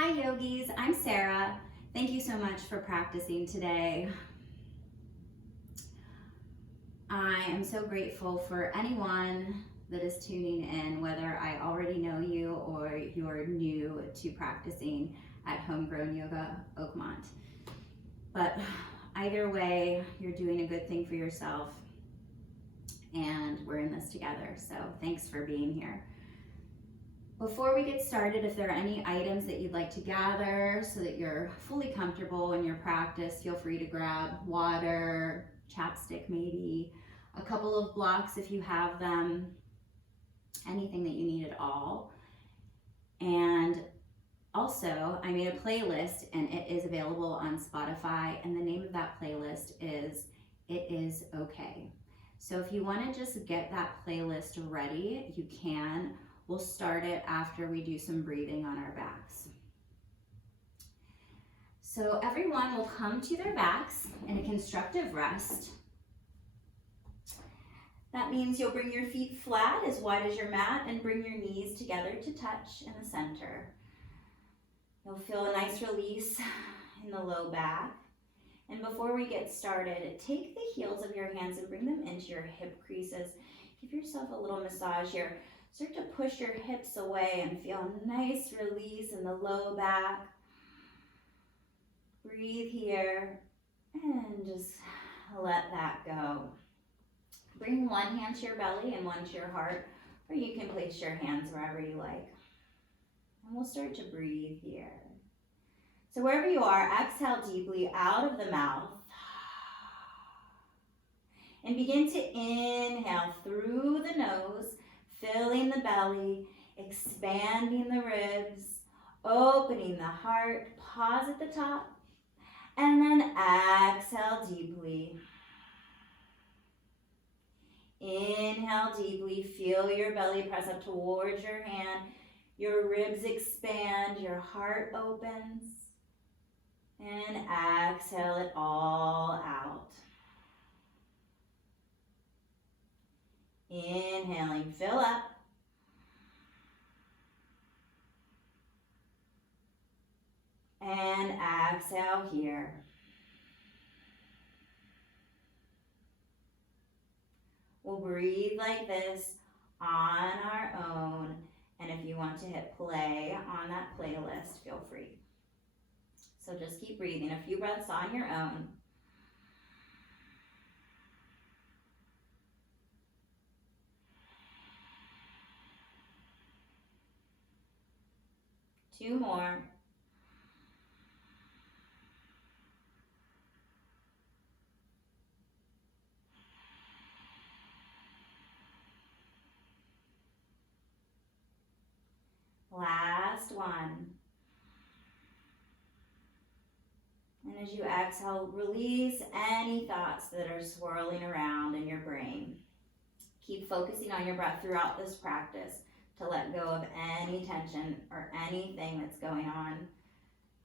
Hi yogis, I'm Sarah. Thank you so much for practicing today. I am so grateful for anyone that is tuning in, whether I already know you or you're new to practicing at Homegrown Yoga Oakmont. But either way, you're doing a good thing for yourself and we're in this together. So thanks for being here. Before we get started, if there are any items that you'd like to gather so that you're fully comfortable in your practice, feel free to grab water, chapstick maybe, a couple of blocks if you have them, anything that you need at all. And also, I made a playlist and it is available on Spotify, and the name of that playlist is It Is Okay. So if you want to just get that playlist ready, you can. We'll start it after we do some breathing on our backs. So everyone will come to their backs in a constructive rest. That means you'll bring your feet flat as wide as your mat and bring your knees together to touch in the center. You'll feel a nice release in the low back. And before we get started, take the heels of your hands and bring them into your hip creases. Give yourself a little massage here. Start to push your hips away and feel a nice release in the low back. Breathe here and just let that go. Bring one hand to your belly and one to your heart, or you can place your hands wherever you like. And we'll start to breathe here. So wherever you are, exhale deeply out of the mouth. And begin to inhale through the nose, filling the belly, expanding the ribs, opening the heart. Pause at the top, and then exhale deeply. Inhale deeply, feel your belly press up towards your hand, your ribs expand, your heart opens, and exhale it all out. Inhaling, fill up. And exhale here. We'll breathe like this on our own. And if you want to hit play on that playlist, feel free. So just keep breathing a few breaths on your own. Two more. Last one. And as you exhale, release any thoughts that are swirling around in your brain. Keep focusing on your breath throughout this practice to let go of any tension or anything that's going on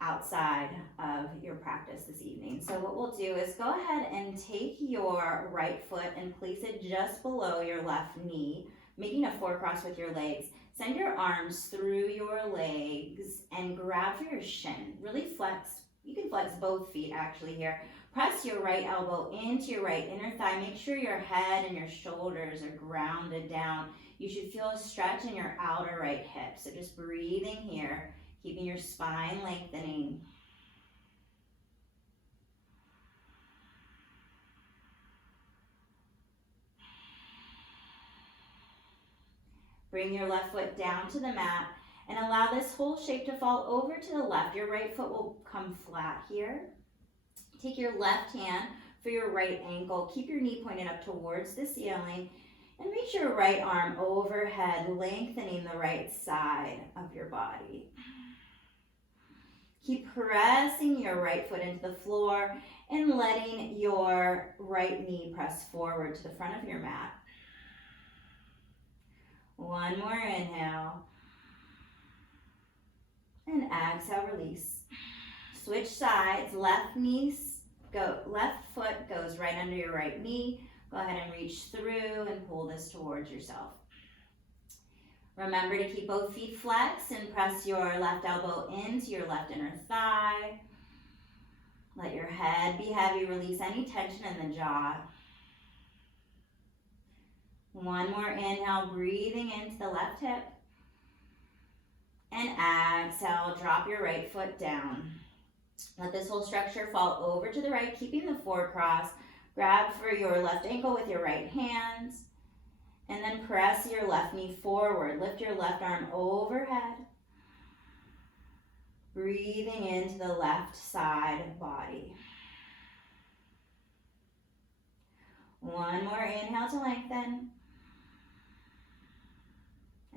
outside of your practice this evening. So what we'll do is go ahead and take your right foot and place it just below your left knee, making a four-cross with your legs. Send your arms through your legs and grab for your shin. Really flex. You can flex both feet actually here. Press your right elbow into your right inner thigh. Make sure your head and your shoulders are grounded down. You should feel a stretch in your outer right hip. So just breathing here, keeping your spine lengthening. Bring your left foot down to the mat and allow this whole shape to fall over to the left. Your right foot will come flat here. Take your left hand for your right ankle. Keep your knee pointed up towards the ceiling and reach your right arm overhead, lengthening the right side of your body. Keep pressing your right foot into the floor and letting your right knee press forward to the front of your mat. One more inhale. And exhale, release. Switch sides, left foot goes right under your right knee. Go ahead and reach through and pull this towards yourself. Remember to keep both feet flexed and press your left elbow into your left inner thigh. Let your head be heavy. Release any tension in the jaw. One more inhale, breathing into the left hip. And exhale, drop your right foot down. Let this whole structure fall over to the right, keeping the four cross. Grab for your left ankle with your right hand. And then press your left knee forward. Lift your left arm overhead. Breathing into the left side body. One more inhale to lengthen.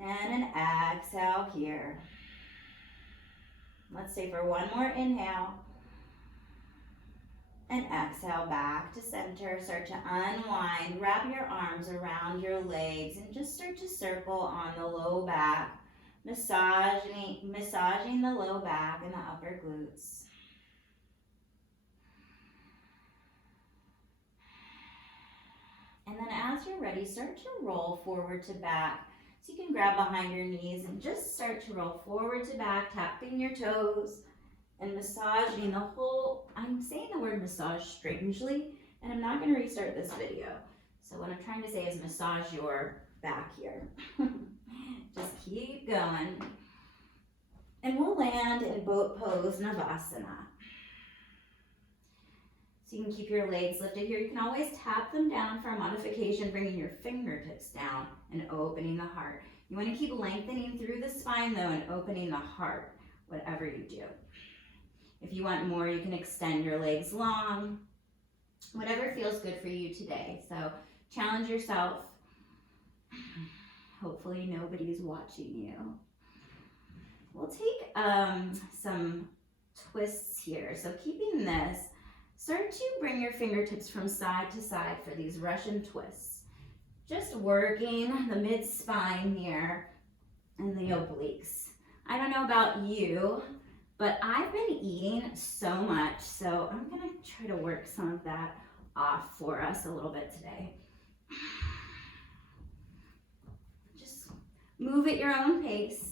And an exhale here. Let's stay for one more inhale. And exhale back to center. Start to unwind. Wrap your arms around your legs and just start to circle on the low back. Massaging the low back and the upper glutes. And then as you're ready, start to roll forward to back. So you can grab behind your knees and just start to roll forward to back, tapping your toes and massaging the whole, I'm saying the word massage strangely, and I'm not going to restart this video. So what I'm trying to say is massage your back here. Just keep going. And we'll land in boat pose, Navasana. So you can keep your legs lifted here. You can always tap them down for a modification, bringing your fingertips down and opening the heart. You want to keep lengthening through the spine though and opening the heart, whatever you do. If you want more, you can extend your legs long, whatever feels good for you today. So challenge yourself. Hopefully nobody's watching you. We'll take some twists here. So keeping this, start to bring your fingertips from side to side for these Russian twists. Just working the mid-spine here and the obliques. I don't know about you, but I've been eating so much, so I'm gonna try to work some of that off for us a little bit today. Just move at your own pace.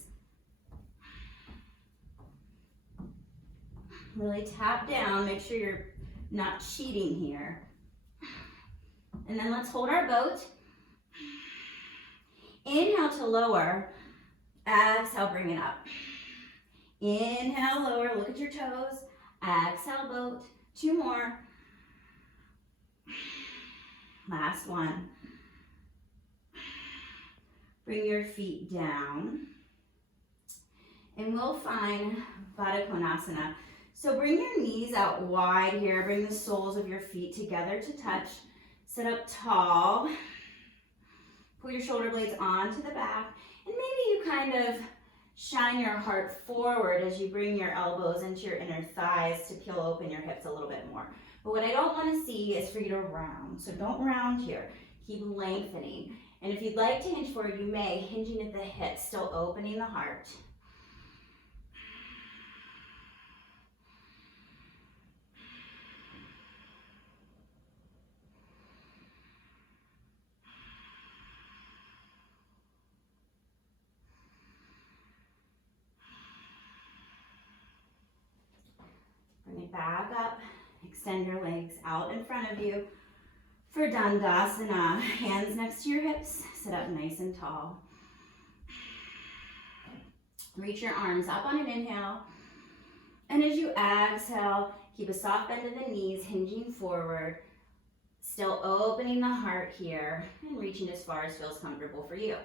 Really tap down, make sure you're not cheating here. And then let's hold our boat. Inhale to lower, exhale, bring it up. Inhale, lower, look at your toes. Exhale, boat. Two more. Last one. Bring your feet down. And we'll find Baddha Konasana. So bring your knees out wide here. Bring the soles of your feet together to touch. Sit up tall. Pull your shoulder blades onto the back. And maybe you kind of shine your heart forward as you bring your elbows into your inner thighs to peel open your hips a little bit more. But what I don't want to see is for you to round. So don't round here. Keep lengthening. And if you'd like to hinge forward, you may, hinging at the hips, still opening the heart. Bring it back up. Extend your legs out in front of you for Dandasana. Hands next to your hips. Sit up nice and tall. Reach your arms up on an inhale. And as you exhale, keep a soft bend of the knees, hinging forward. Still opening the heart here and reaching as far as feels comfortable for you.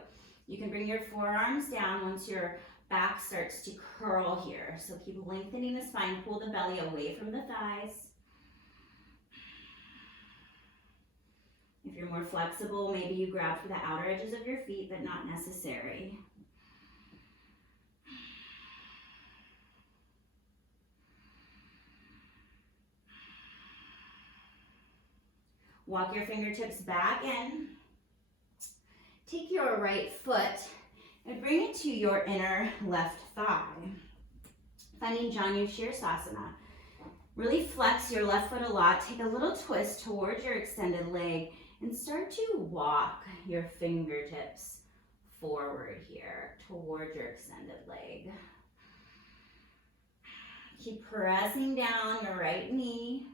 You can bring your forearms down once your back starts to curl here. So keep lengthening the spine. Pull the belly away from the thighs. If you're more flexible, maybe you grab for the outer edges of your feet, but not necessary. Walk your fingertips back in. Take your right foot and bring it to your inner left thigh. Finding Janu Shirsasana. Really flex your left foot a lot. Take a little twist towards your extended leg and start to walk your fingertips forward here towards your extended leg. Keep pressing down your right knee.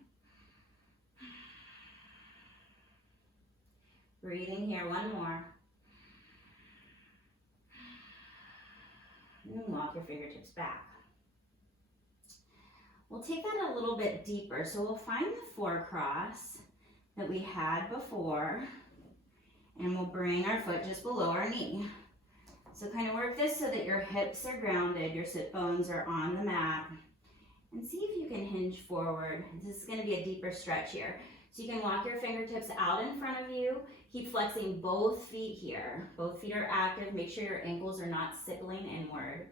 Breathing here, one more. And walk your fingertips back. We'll take that a little bit deeper. So we'll find the four cross that we had before, and we'll bring our foot just below our knee. So kind of work this so that your hips are grounded, your sit bones are on the mat, and see if you can hinge forward. This is going to be a deeper stretch here. So you can walk your fingertips out in front of you. Keep flexing both feet here. Both feet are active. Make sure your ankles are not sickling inward.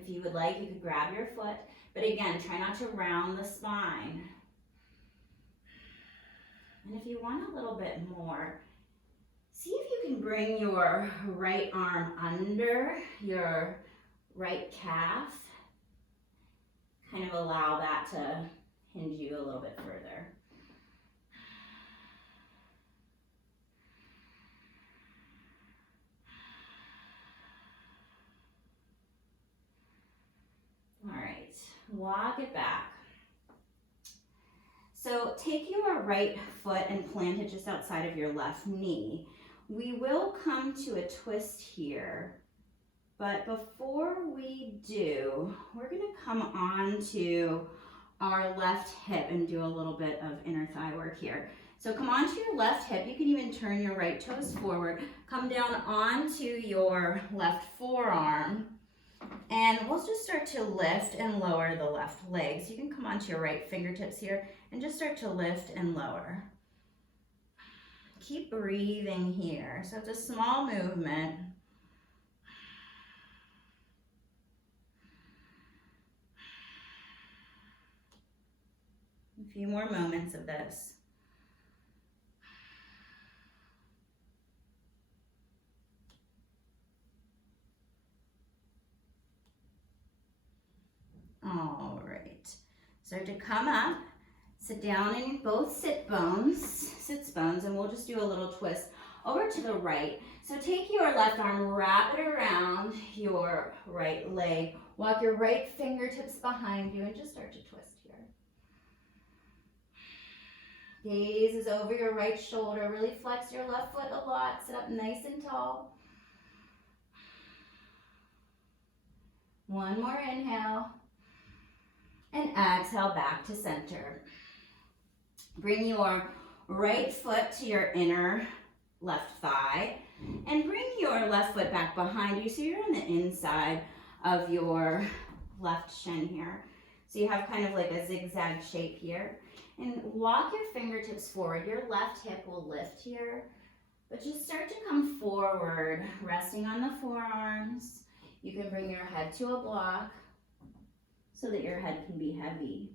If you would like, you could grab your foot, but again, try not to round the spine. And if you want a little bit more, see if you can bring your right arm under your right calf. Kind of allow that to hinge you a little bit further. All right, walk it back. So take your right foot and plant it just outside of your left knee. We will come to a twist here, but before we do, we're gonna come on to our left hip and do a little bit of inner thigh work here. So come onto your left hip. You can even turn your right toes forward. Come down onto your left forearm. And we'll just start to lift and lower the left leg. So you can come onto your right fingertips here and just start to lift and lower. Keep breathing here. So it's a small movement. A few more moments of this. All right, start to come up, sit down in both sits bones, and we'll just do a little twist over to the right. So take your left arm, wrap it around your right leg, walk your right fingertips behind you, and just start to twist here. Gaze is over your right shoulder, really flex your left foot a lot, sit up nice and tall. One more inhale. And exhale back to center. Bring your right foot to your inner left thigh and bring your left foot back behind you so you're on the inside of your left shin here. So you have kind of like a zigzag shape here. And walk your fingertips forward. Your left hip will lift here, but just start to come forward, resting on the forearms. You can bring your head to a block so that your head can be heavy.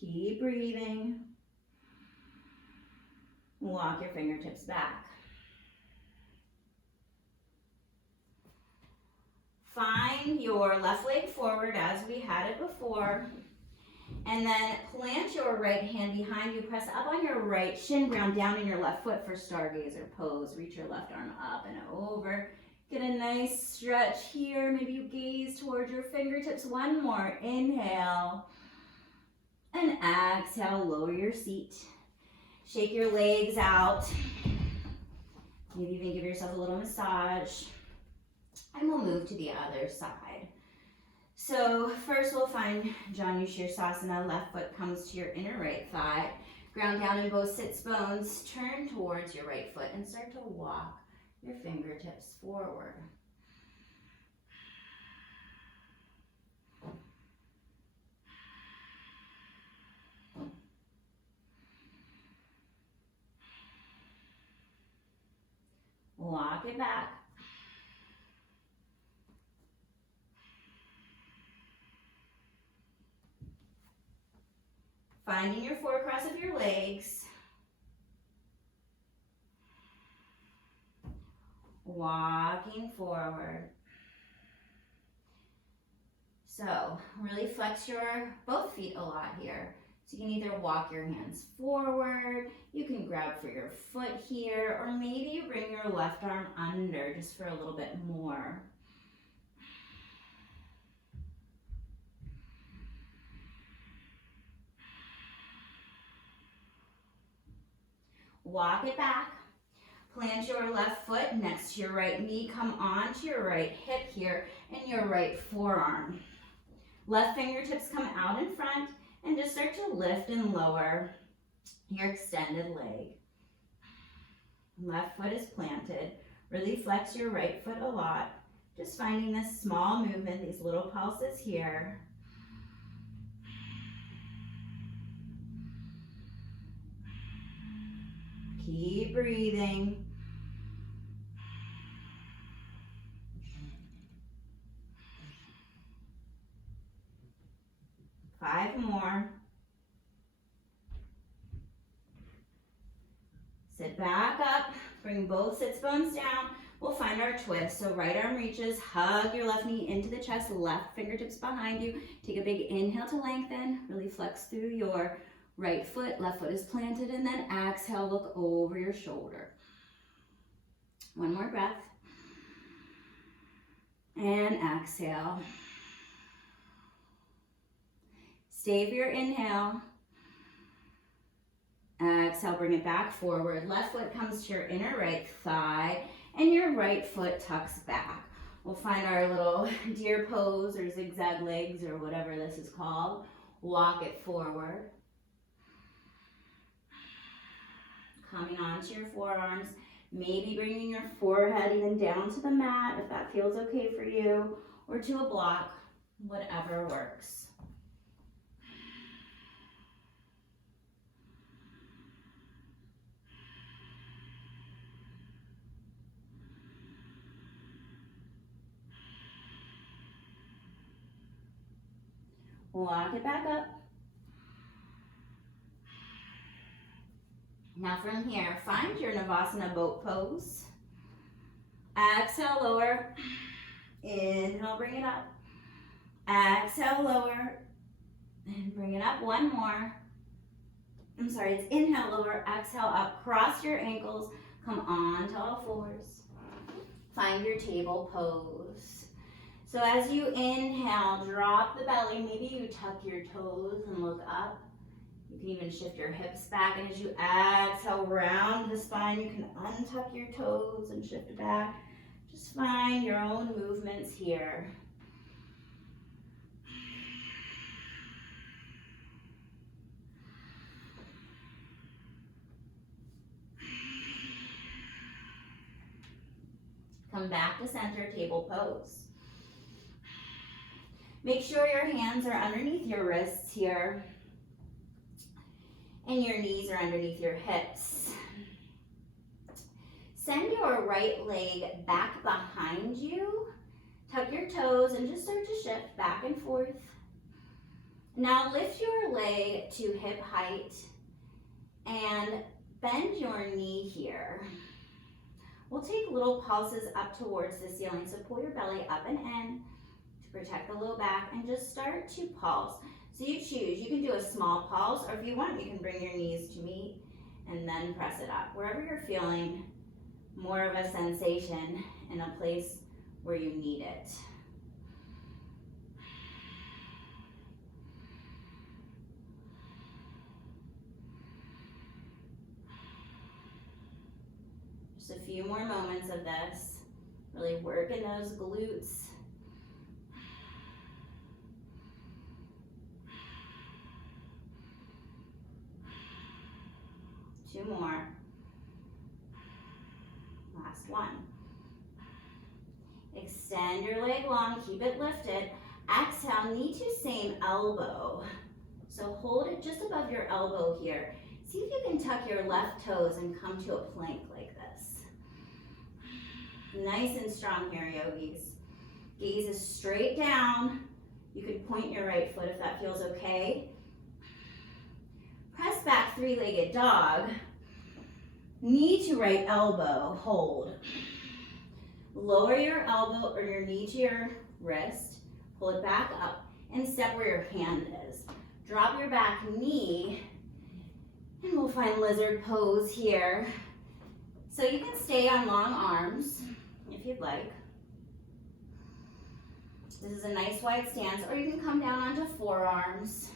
Keep breathing. Walk your fingertips back. Find your left leg forward as we had it before. And then plant your right hand behind you. Press up on your right shin, ground down in your left foot for stargazer pose. Reach your left arm up and over. Get a nice stretch here. Maybe you gaze towards your fingertips. One more. Inhale. And exhale, lower your seat. Shake your legs out. Maybe even give yourself a little massage. And we'll move to the other side. So first we'll find Janu Shirsasana. Left foot comes to your inner right thigh. Ground down in both sits bones. Turn towards your right foot and start to walk your fingertips forward. Walk it back. Finding your forecross of your legs. Walking forward. So really flex your both feet a lot here. So you can either walk your hands forward, you can grab for your foot here, or maybe you bring your left arm under just for a little bit more. Walk it back. Plant your left foot next to your right knee. Come onto your right hip here and your right forearm. Left fingertips come out in front and just start to lift and lower your extended leg. Left foot is planted. Really flex your right foot a lot. Just finding this small movement, these little pulses here. Keep breathing. Five more. Sit back up, bring both sits bones down. We'll find our twist. So right arm reaches, hug your left knee into the chest, left fingertips behind you. Take a big inhale to lengthen, really flex through your right foot, left foot is planted, and then exhale, look over your shoulder. One more breath. And exhale. Stay for your inhale. Exhale, bring it back forward. Left foot comes to your inner right thigh, and your right foot tucks back. We'll find our little deer pose or zigzag legs or whatever this is called. Walk it forward. Coming onto your forearms, maybe bringing your forehead even down to the mat if that feels okay for you, or to a block, whatever works. Walk it back up. Now from here, find your Navasana boat pose. Exhale, lower. Inhale, bring it up. Exhale, lower. And bring it up. One more. I'm sorry, it's inhale, lower. Exhale, up. Cross your ankles. Come on to all fours. Find your table pose. So as you inhale, drop the belly. Maybe you tuck your toes and look up. You can even shift your hips back, and as you exhale, round the spine, you can untuck your toes and shift back. Just find your own movements here. Come back to center, table pose. Make sure your hands are underneath your wrists here. And your knees are underneath your hips. Send your right leg back behind you. Tuck your toes and just start to shift back and forth. Now lift your leg to hip height and bend your knee here. We'll take little pulses up towards the ceiling. So pull your belly up and in to protect the low back and just start to pulse. So you choose, you can do a small pulse, or if you want, you can bring your knees to meet and then press it up. Wherever you're feeling more of a sensation in a place where you need it. Just a few more moments of this. Really working those glutes. Two more. Last one. Extend your leg long, keep it lifted. Exhale, knee to same elbow. So hold it just above your elbow here. See if you can tuck your left toes and come to a plank like this. Nice and strong here, yogis. Gaze is straight down. You can point your right foot if that feels okay. Press back, three-legged dog. Knee to right elbow, hold. Lower your elbow or your knee to your wrist. Pull it back up. and step where your hand is. Drop your back knee, and we'll find lizard pose here. So you can stay on long arms if you'd like. This is a nice wide stance, or you can come down onto forearms.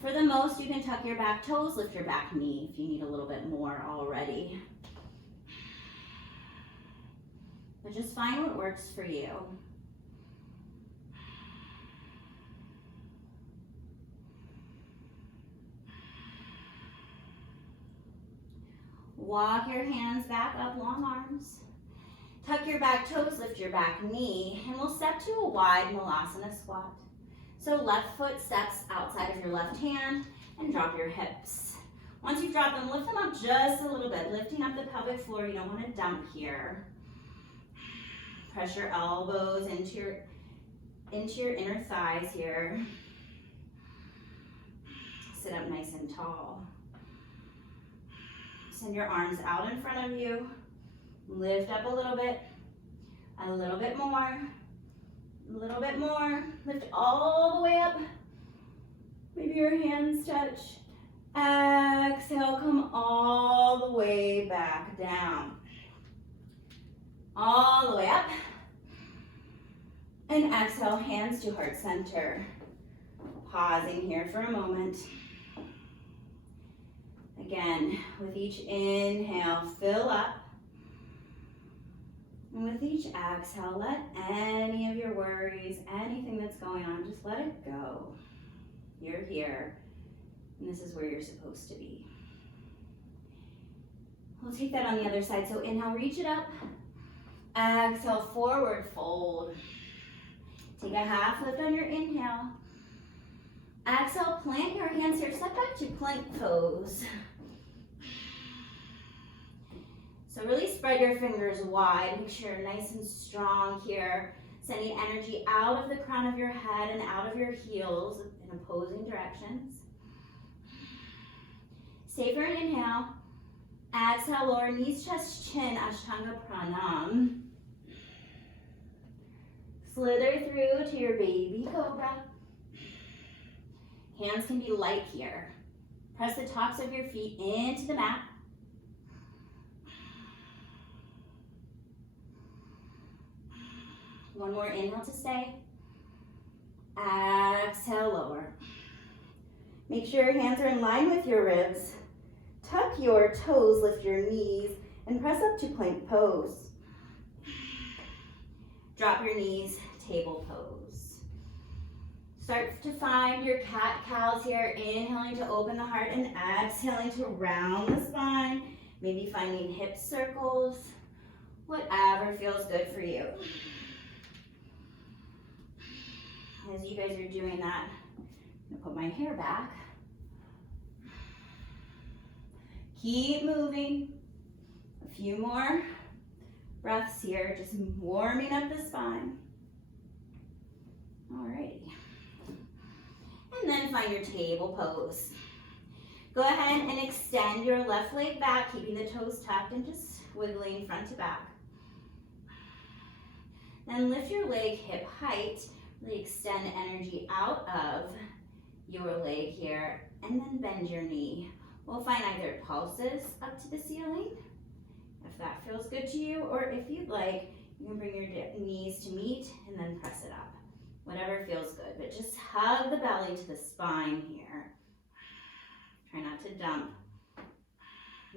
For the most, you can tuck your back toes, lift your back knee if you need a little bit more already. But just find what works for you. Walk your hands back up, long arms. Tuck your back toes, lift your back knee, and we'll step to a wide Malasana squat. So left foot steps outside of your left hand and drop your hips. Once you've dropped them, lift them up just a little bit, lifting up the pelvic floor. You don't want to dump here. Press your elbows into your inner thighs here. Sit up nice and tall. Send your arms out in front of you. Lift up a little bit more, a little bit more. Lift all the way up. Maybe your hands touch. Exhale, come all the way back down. All the way up. And exhale, hands to heart center. Pausing here for a moment. Again, with each inhale, fill up. And with each exhale, let any of your worries, anything that's going on, just let it go. You're here, and this is where you're supposed to be. We'll take that on the other side. So inhale, reach it up. Exhale, forward fold. Take a half lift on your inhale. Exhale, plant your hands here. Step back to plank pose. So really spread your fingers wide. Make sure you're nice and strong here. Sending energy out of the crown of your head and out of your heels in opposing directions. Stay for an inhale. Exhale, lower knees, chest, chin, Ashtanga Pranam. Slither through to your baby cobra. Hands can be light here. Press the tops of your feet into the mat. One more inhale to stay. Exhale, lower. Make sure your hands are in line with your ribs. Tuck your toes, lift your knees, and press up to plank pose. Drop your knees, table pose. Start to find your cat-cows here. Inhaling to open the heart and exhaling to round the spine. Maybe finding hip circles. Whatever feels good for you. As you guys are doing that, I'm gonna put my hair back. Keep moving. A few more breaths here, just warming up the spine. Alrighty. And then find your table pose. Go ahead and extend your left leg back, keeping the toes tucked and just wiggling front to back. Then lift your leg hip height. Really extend energy out of your leg here, and then bend your knee. We'll find either pulses up to the ceiling, if that feels good to you, or if you'd like, you can bring your knees to meet and then press it up. Whatever feels good, but just hug the belly to the spine here. Try not to dump.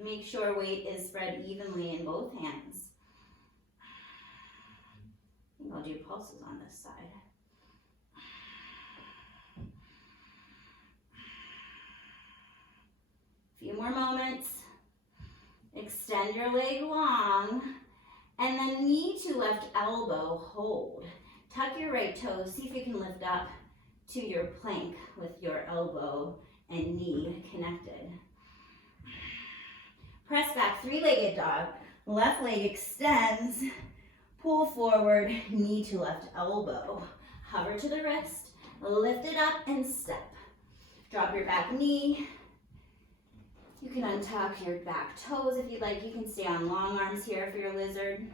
Make sure weight is spread evenly in both hands. I think I'll do pulses on this side. Few more moments. Extend your leg long, and then knee to left elbow, hold. Tuck your right toes, see if you can lift up to your plank with your elbow and knee connected. Press back, three-legged dog. Left leg extends, pull forward, knee to left elbow. Hover to the wrist, lift it up and step. Drop your back knee. You can untuck your back toes if you'd like. You can stay on long arms here for your lizard.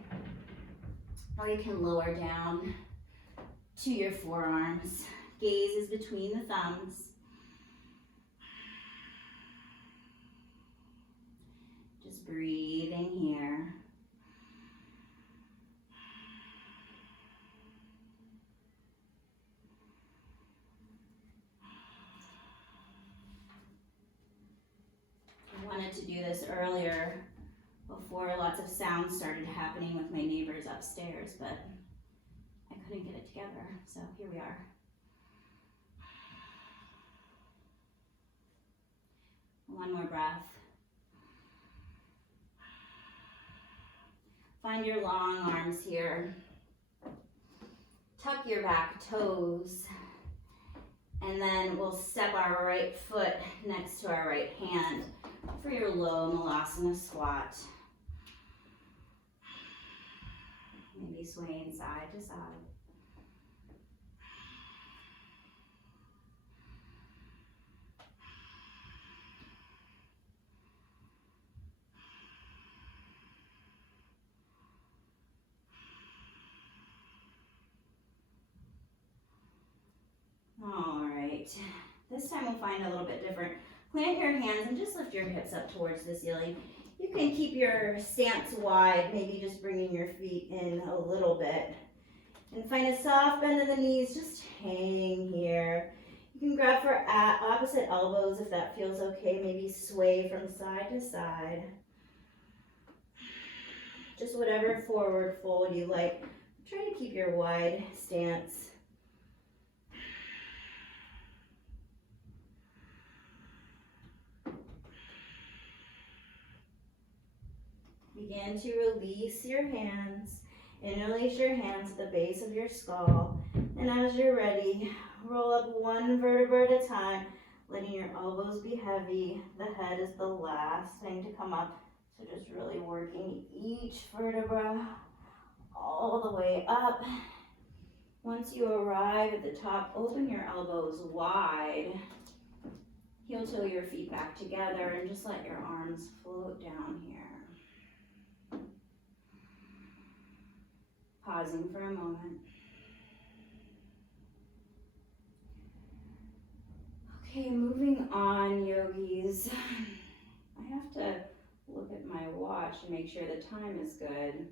Or you can lower down to your forearms. Gaze is between the thumbs. Just breathing here. I wanted to do this earlier before lots of sounds started happening with my neighbors upstairs, but I couldn't get it together, so here we are. One more breath. Find your long arms here. Tuck your back toes. And then we'll step our right foot next to our right hand for your low malasana squat. Maybe swaying side to side. All right, this time we'll find a little bit different. Plant your hands and just lift your hips up towards the ceiling. You can keep your stance wide, maybe just bringing your feet in a little bit. And find a soft bend in the knees, just hang here. You can grab for opposite elbows if that feels okay, maybe sway from side to side. Just whatever forward fold you like. Try to keep your wide stance. Begin to release your hands. Interlace your hands at the base of your skull. And as you're ready, roll up one vertebra at a time, letting your elbows be heavy. The head is the last thing to come up. So just really working each vertebra all the way up. Once you arrive at the top, open your elbows wide. Heel toe your feet back together and just let your arms float down here. Pausing for a moment. Okay, moving on, yogis. I have to look at my watch and make sure the time is good.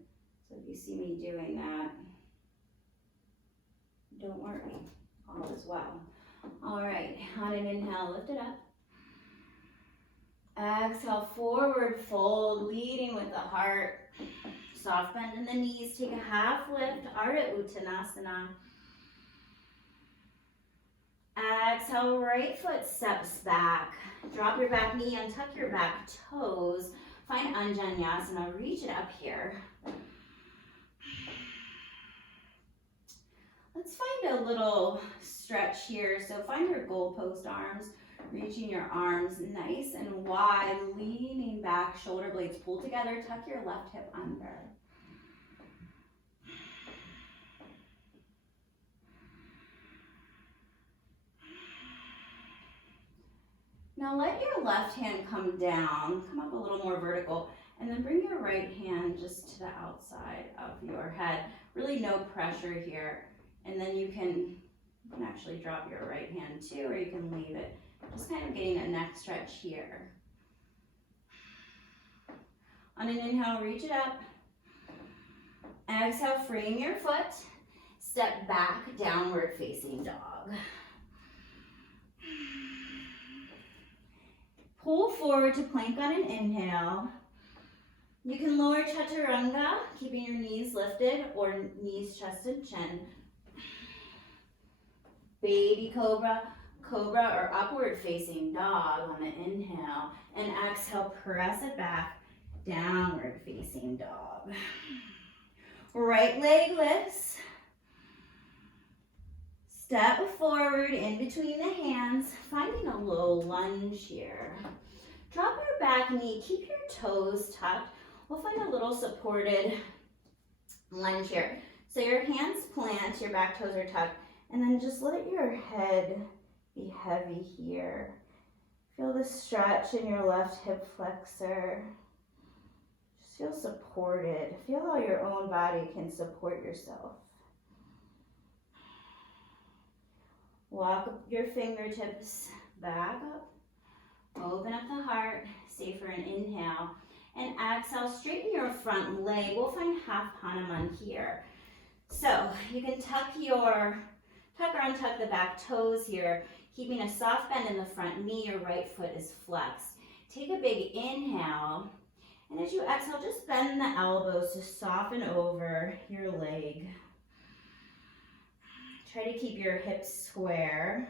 So if you see me doing that, don't worry, all is well. All right, on an inhale, lift it up. Exhale, forward fold, leading with the heart. Soft bend in the knees, take a half lift, Ardha Uttanasana. Exhale, right foot steps back. Drop your back knee, untuck your back toes. Find Anjaneyasana, reach it up here. Let's find a little stretch here. So find your goalpost arms, reaching your arms nice and wide, leaning back, shoulder blades pull together, tuck your left hip under. Now let your left hand come down, come up a little more vertical, and then bring your right hand just to the outside of your head. Really no pressure here. And then you can actually drop your right hand too, or you can leave it. Just kind of getting a neck stretch here. On an inhale, reach it up. Exhale, frame your foot. Step back, downward facing dog. Pull forward to plank on an inhale. You can lower chaturanga, keeping your knees lifted, or knees, chest, and chin. Baby cobra, cobra, or upward facing dog on the inhale. And exhale, press it back, downward facing dog. Right leg lifts. Step forward in between the hands, finding a low lunge here. Drop your back knee, keep your toes tucked. We'll find a little supported lunge here. So your hands plant, your back toes are tucked, and then just let your head be heavy here. Feel the stretch in your left hip flexor. Just feel supported. Feel how your own body can support yourself. Walk up your fingertips back up. Open up the heart. Stay for an inhale. And exhale, straighten your front leg. We'll find half Hanuman here. So you can tuck or untuck the back toes here, keeping a soft bend in the front knee. Your right foot is flexed. Take a big inhale. And as you exhale, just bend the elbows to soften over your leg. Try to keep your hips square.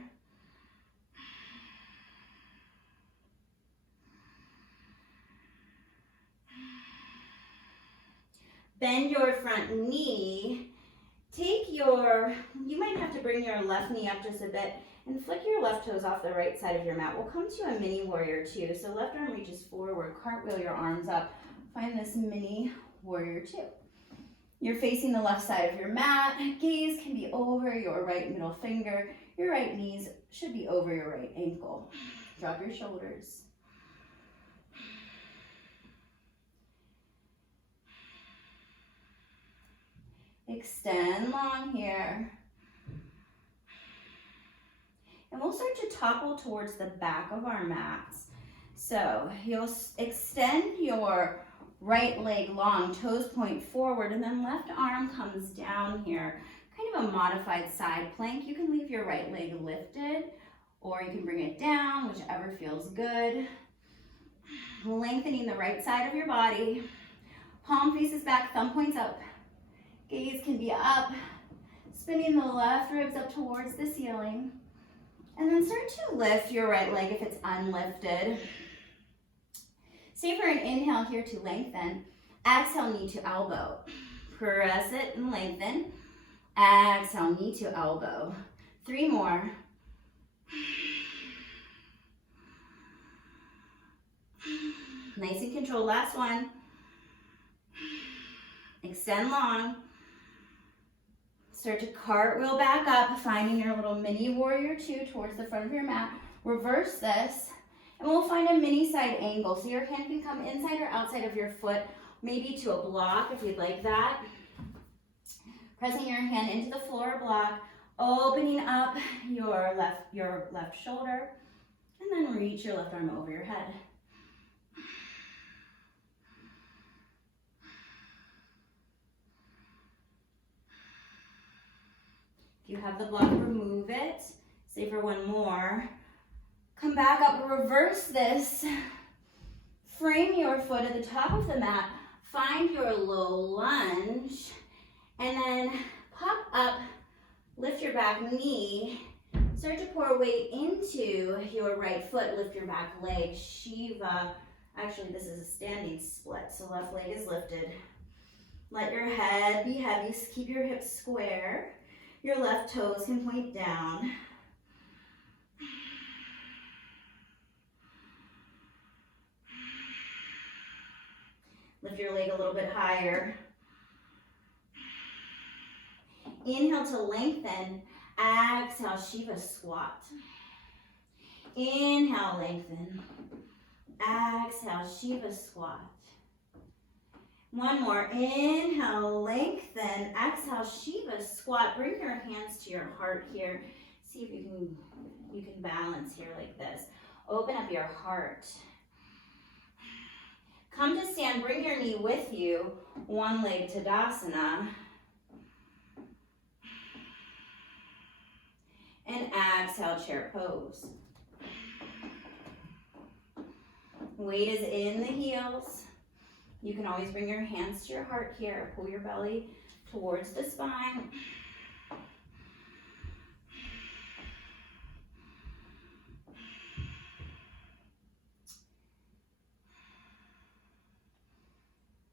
Bend your front knee. You might have to bring your left knee up just a bit and flick your left toes off the right side of your mat. We'll come to a mini warrior two. So left arm reaches forward, cartwheel your arms up. Find this mini warrior two. You're facing the left side of your mat. Gaze can be over your right middle finger. Your right knees should be over your right ankle. Drop your shoulders. Extend long here. And we'll start to topple towards the back of our mats. So you'll extend your right leg long, toes point forward, and then left arm comes down here. Kind of a modified side plank. You can leave your right leg lifted, or you can bring it down, whichever feels good. Lengthening the right side of your body. Palm faces back, thumb points up. Gaze can be up. Spinning the left ribs up towards the ceiling. And then start to lift your right leg if it's unlifted. Stay for an inhale here to lengthen. Exhale, knee to elbow. Press it and lengthen. Exhale, knee to elbow. 3 more. Nice and controlled. Last one. Extend long. Start to cartwheel back up, finding your little mini warrior two towards the front of your mat. Reverse this, and we'll find a mini side angle. So your hand can come inside or outside of your foot, maybe to a block if you'd like that. Pressing your hand into the floor block, opening up your left shoulder, and then reach your left arm over your head. If you have the block, remove it. Stay for 1 more. Come back up, reverse this. Frame your foot at the top of the mat. Find your low lunge. And then pop up, lift your back knee. Start to pour weight into your right foot. Lift your back leg, Shiva. Actually, this is a standing split, so left leg is lifted. Let your head be heavy. Keep your hips square. Your left toes can point down. Lift your leg a little bit higher. Inhale to lengthen. Exhale, Shiva squat. Inhale, lengthen. Exhale, Shiva squat. 1 more. Inhale, lengthen. Exhale, Shiva squat. Bring your hands to your heart here. See if you can balance here like this. Open up your heart. Come to stand. Bring your knee with you. 1 leg Tadasana. And exhale, chair pose. Weight is in the heels. You can always bring your hands to your heart here. Pull your belly towards the spine.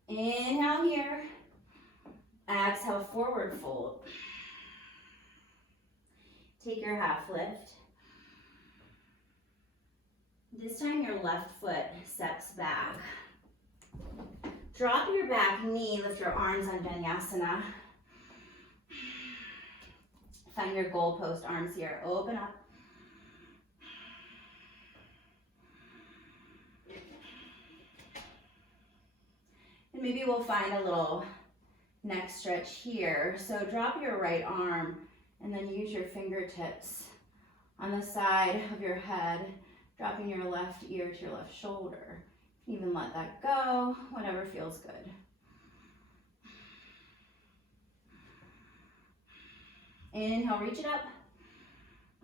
Inhale here. Exhale, forward fold. Take your half lift. This time your left foot steps back. Drop your back knee, lift your arms on Vinyasa. Find your goalpost arms here. Open up. And maybe we'll find a little neck stretch here. So drop your right arm and then use your fingertips On the side of your head, dropping your left ear to your left shoulder. Even let that go, whatever feels good. Inhale, reach it up.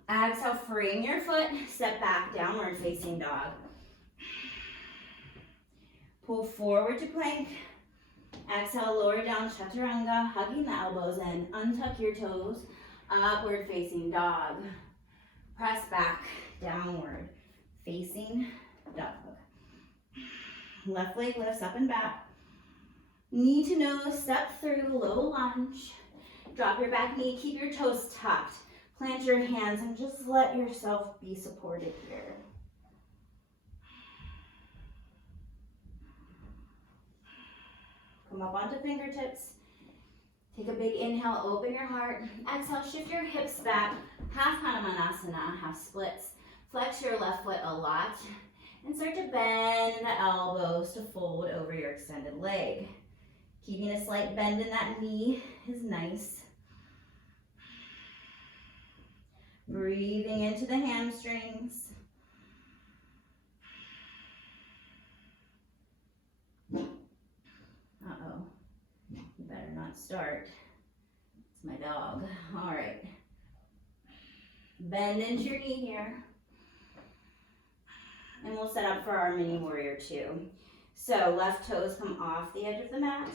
Exhale, frame your foot, step back, downward facing dog. Pull forward to plank. Exhale, lower down, chaturanga, hugging the elbows in. Untuck your toes, upward facing dog. Press back, downward facing dog. Left leg lifts up and back. Knee to nose, step through, low lunge. Drop your back knee, keep your toes tucked. Plant your hands and just let yourself be supported here. Come up onto fingertips. Take a big inhale, open your heart. Exhale, shift your hips back. Half Hanumanasana, half splits. Flex your left foot a lot. And start to bend the elbows to fold over your extended leg. Keeping a slight bend in that knee is nice. Breathing into the hamstrings. Uh-oh, you better not start. It's my dog. All right. Bend into your knee here. And we'll set up for our mini warrior two. So left toes come off the edge of the mat.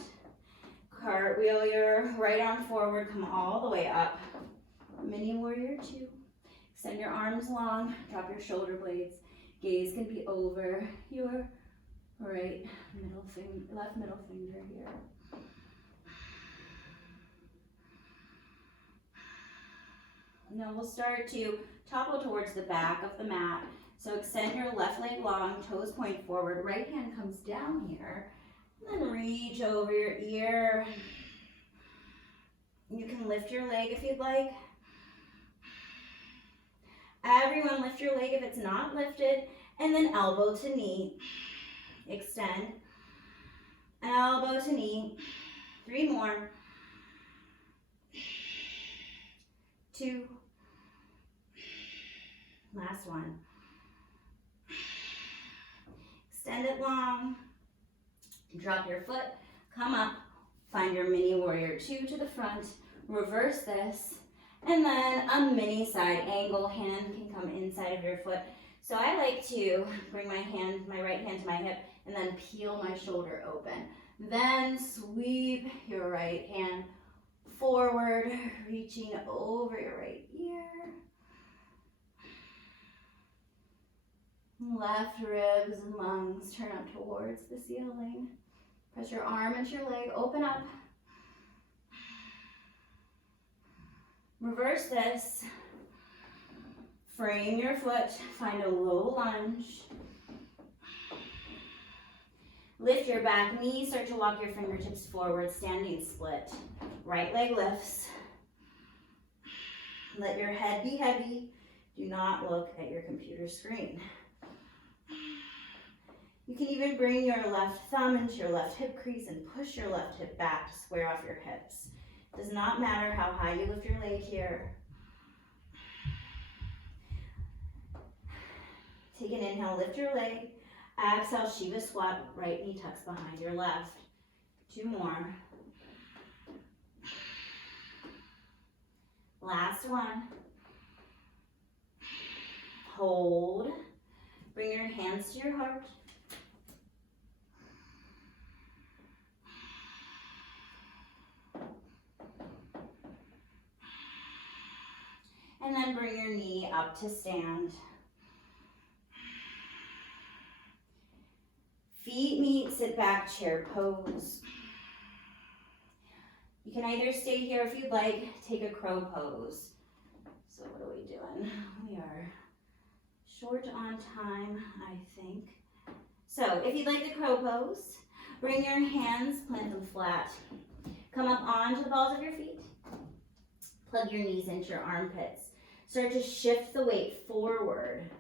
Cartwheel your right arm forward, come all the way up. Mini warrior two. Extend your arms long, drop your shoulder blades. Gaze can be over your left middle finger here. Now we'll start to topple towards the back of the mat. So extend your left leg long, toes point forward, right hand comes down here. And then reach over your ear. You can lift your leg if you'd like. Everyone lift your leg if it's not lifted. And then elbow to knee. Extend. Elbow to knee. 3 more. 2. Last one. Extend it long. Drop your foot. Come up. Find your mini warrior two to the front. Reverse this. And then a mini side angle. Hand can come inside of your foot. So I like to bring my right hand to my hip and then peel my shoulder open. Then sweep your right hand forward, reaching over your right ear. Left ribs and lungs turn up towards the ceiling. Press your arm into your leg, open up. Reverse this. Frame your foot, find a low lunge. Lift your back knee, start to walk your fingertips forward, standing split. Right leg lifts. Let your head be heavy. Do not look at your computer screen. You can even bring your left thumb into your left hip crease and push your left hip back to square off your hips. It does not matter how high you lift your leg here. Take an inhale, lift your leg. Exhale, Shiva squat, right knee tucks behind your left. 2 more. Last one. Hold. Bring your hands to your heart. And then bring your knee up to stand. Feet meet, sit back, chair pose. You can either stay here if you'd like, take a crow pose. So what are we doing? We are short on time, I think. So if you'd like the crow pose, bring your hands, plant them flat. Come up onto the balls of your feet. Plug your knees into your armpits. Start to shift the weight forward.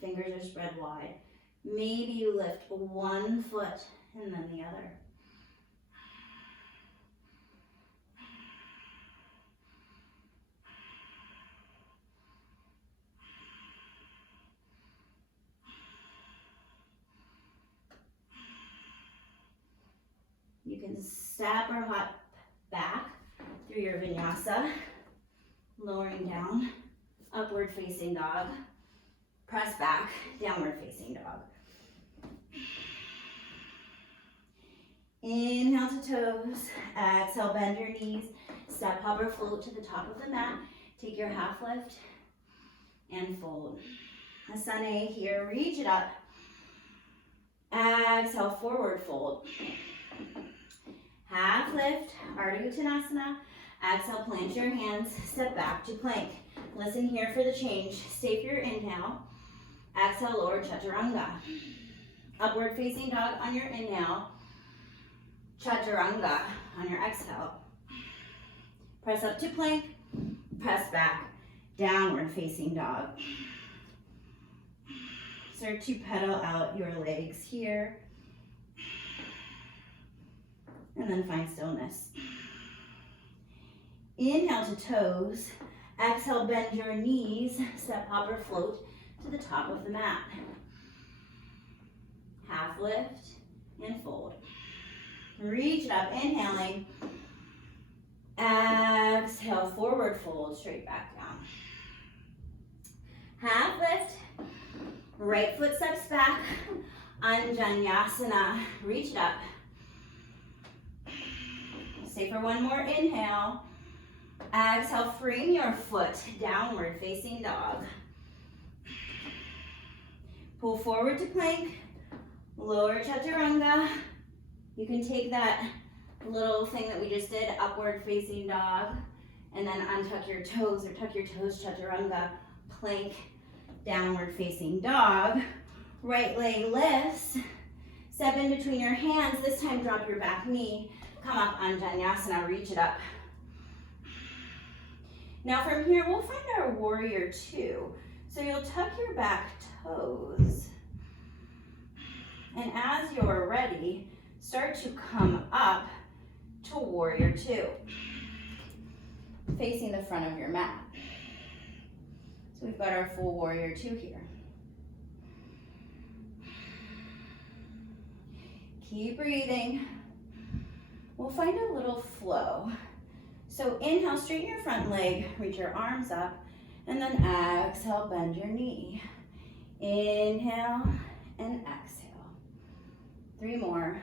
Fingers are spread wide. Maybe you lift one foot and then the other. You can step or hop back through your vinyasa, lowering down, upward facing dog, press back, downward facing dog. Inhale to toes, exhale, bend your knees, step, hop, or float to the top of the mat. Take your half lift and fold. Asana here, reach it up. Exhale, forward fold. Half lift, Ardha Uttanasana. Exhale, plant your hands, step back to plank. Listen here for the change. Stay for your inhale. Exhale, lower chaturanga. Upward facing dog on your inhale. Chaturanga on your exhale. Press up to plank, press back, downward facing dog. Start to pedal out your legs here. And then find stillness. Inhale to toes. Exhale, bend your knees, step, hop, or float to the top of the mat. Half lift and fold. Reach it up, inhaling. Exhale, forward fold, straight back down. Half lift. Right foot steps back. Anjaneyasana. Reach it up. Stay for one more inhale. Exhale, frame your foot, downward facing dog. Pull forward to plank, lower chaturanga. You can take that little thing that we just did, upward facing dog, and then untuck your toes or tuck your toes, chaturanga, plank, downward facing dog. Right leg lifts, step in between your hands. This time drop your back knee, come up, Anjaneyasana, reach it up. Now from here, we'll find our warrior two. So you'll tuck your back toes. And as you're ready, start to come up to warrior two, facing the front of your mat. So we've got our full warrior two here. Keep breathing. We'll find a little flow. So inhale, straighten your front leg, reach your arms up, and then exhale, bend your knee. Inhale and exhale. 3 more.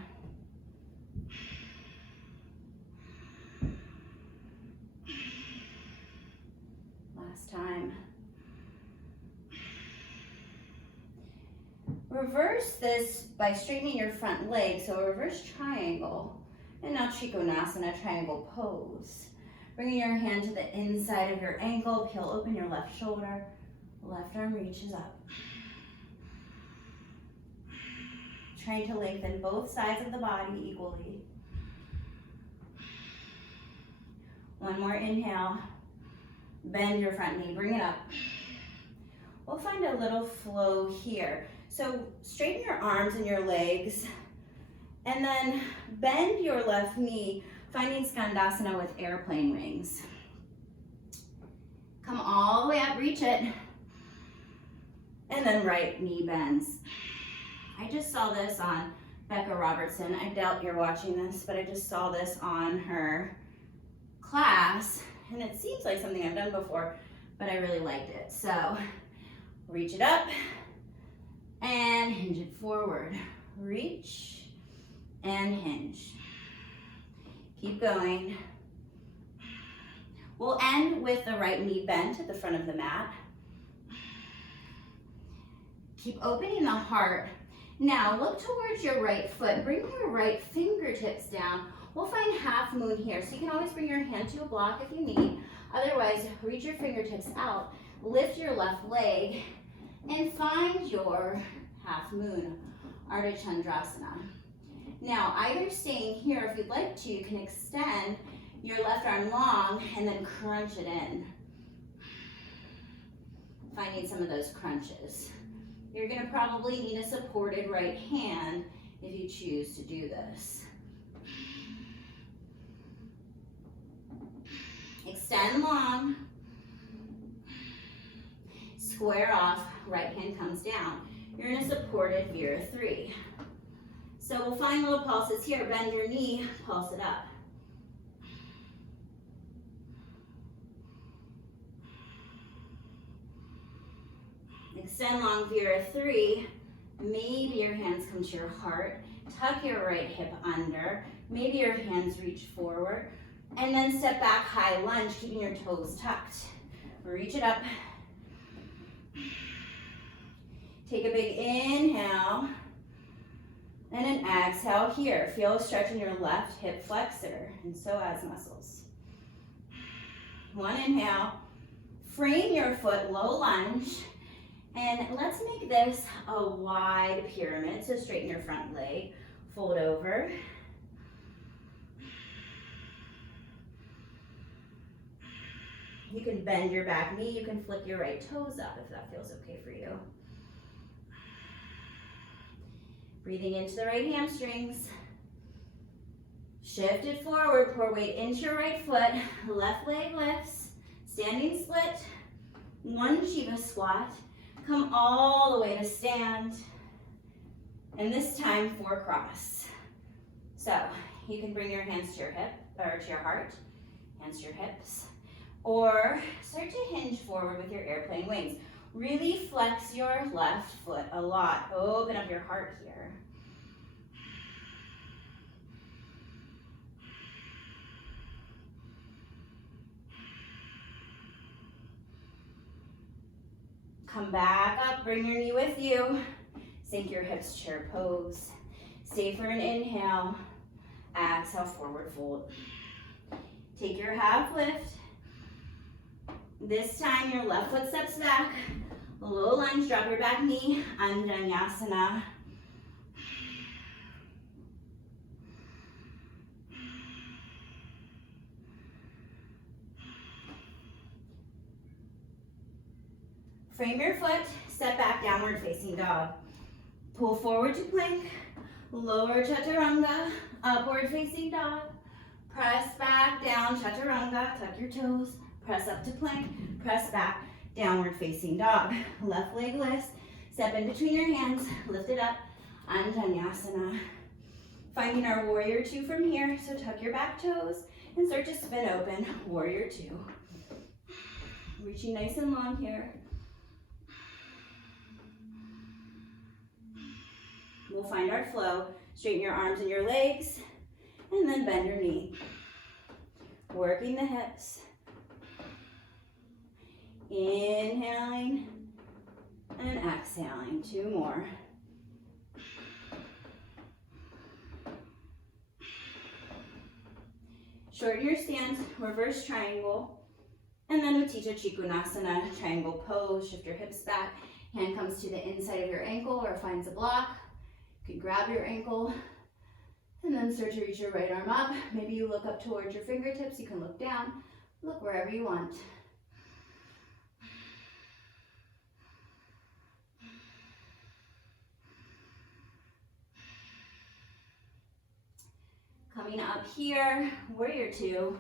Last time. Reverse this by straightening your front leg, so a reverse triangle. And now Trikonasana, triangle pose. Bringing your hand to the inside of your ankle, peel open your left shoulder, left arm reaches up. Trying to lengthen both sides of the body equally. One more inhale. Bend your front knee, bring it up. We'll find a little flow here. So straighten your arms and your legs, and then bend your left knee, finding Skandasana with airplane wings. Come all the way up, reach it, and then right knee bends. I just saw this on Becca Robertson. I doubt you're watching this, but I just saw this on her class, and it seems like something I've done before, but I really liked it. So reach it up and hinge it forward. Reach and hinge. Keep going. We'll end with the right knee bent at the front of the mat. Keep opening the heart. Now look towards your right foot. Bring your right fingertips down. We'll find half moon here, so you can always bring your hand to a block if you need. Otherwise, reach your fingertips out. Lift your left leg and find your half moon, Ardha Chandrasana. Now, either staying here, if you'd like to, you can extend your left arm long and then crunch it in. Finding some of those crunches. You're gonna probably need a supported right hand if you choose to do this. Extend long. Square off, right hand comes down. You're in a supported Vira 3. So we'll find little pulses here. Bend your knee, pulse it up. Extend long Vira 3. Maybe your hands come to your heart. Tuck your right hip under. Maybe your hands reach forward. And then step back, high lunge, keeping your toes tucked. Reach it up. Take a big inhale. And an exhale here. Feel a stretch in your left hip flexor and psoas muscles. One inhale. Frame your foot, low lunge. And let's make this a wide pyramid. So straighten your front leg. Fold over. You can bend your back knee. You can flick your right toes up if that feels okay for you. Breathing into the right hamstrings. Shift it forward. Pour weight into your right foot. Left leg lifts. Standing split. One Shiva squat. Come all the way to stand. And this time for cross. So you can bring your hands to your hip or to your heart. Hands to your hips. Or start to hinge forward with your airplane wings. Really flex your left foot a lot. Open up your heart here. Come back up, bring your knee with you. Sink your hips, chair pose. Stay for an inhale. Exhale, forward fold. Take your half lift. This time your left foot steps back. Low lunge, drop your back knee, Vinyasa. Frame your foot, step back, downward facing dog. Pull forward to plank, lower chaturanga, upward facing dog. Press back, down, chaturanga, tuck your toes. Press up to plank, press back, downward facing dog. Left leg lifts, step in between your hands, lift it up, Vinyasa. Finding our warrior 2 from here, so tuck your back toes and start to spin open, warrior 2. Reaching nice and long here. We'll find our flow, straighten your arms and your legs, and then bend your knee. Working the hips. Inhaling and exhaling. 2 more. Shorten your stance, reverse triangle, and then Utthita Trikonasana, triangle pose. Shift your hips back. Hand comes to the inside of your ankle or finds a block. You can grab your ankle and then start to reach your right arm up. Maybe you look up towards your fingertips. You can look down. Look wherever you want. Coming up here, warrior 2.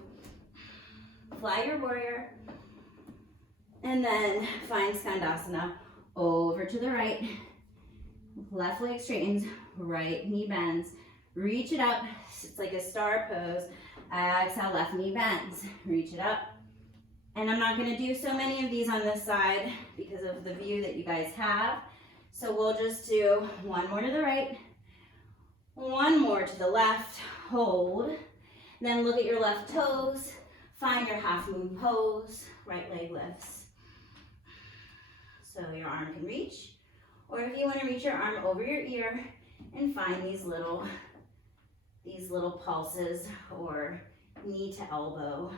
Fly your warrior. And then find Skandasana. Over to the right. Left leg straightens, right knee bends. Reach it up. It's like a star pose. Exhale, left knee bends. Reach it up. And I'm not going to do so many of these on this side because of the view that you guys have. So we'll just do 1 more to the right, 1 more to the left. Hold. Then look at your left toes. Find your half moon pose. Right leg lifts. So your arm can reach. Or if you want to reach your arm over your ear and find these little pulses or knee to elbow.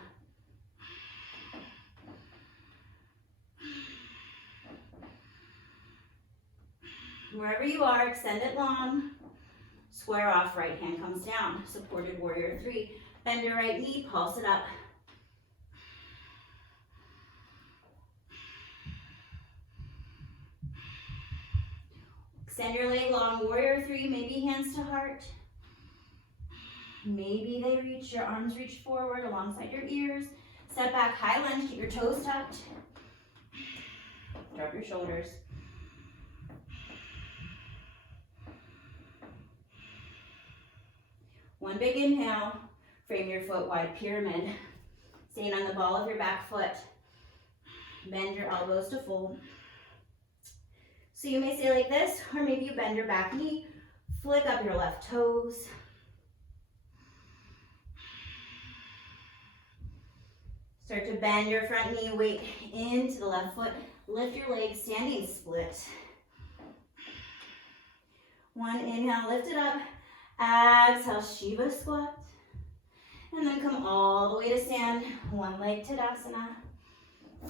Wherever you are, extend it long. Square off, right hand comes down. Supported warrior 3. Bend your right knee, pulse it up. Extend your leg long, warrior 3, maybe hands to heart. Maybe they reach, your arms reach forward alongside your ears. Step back, high lunge, keep your toes tucked. Drop your shoulders. One big inhale, frame your foot wide pyramid. Staying on the ball of your back foot. Bend your elbows to fold. So you may stay like this, or maybe you bend your back knee, flick up your left toes. Start to bend your front knee, weight into the left foot. Lift your legs, standing split. One inhale, lift it up. Exhale, Shiva squat. And then come all the way to stand. One leg Tadasana.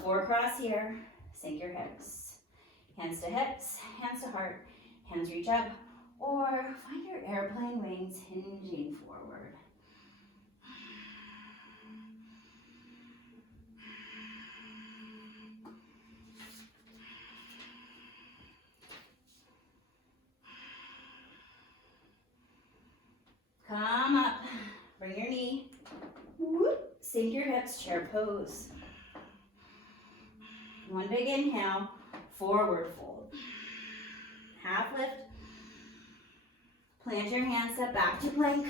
4 cross here. Sink your hips. Hands to hips, hands to heart. Hands reach up. Or find your airplane wings hinging forward. Come up. Bring your knee. Whoop. Sink your hips, chair pose. One big inhale, forward fold. Half lift. Plant your hands, step back to plank.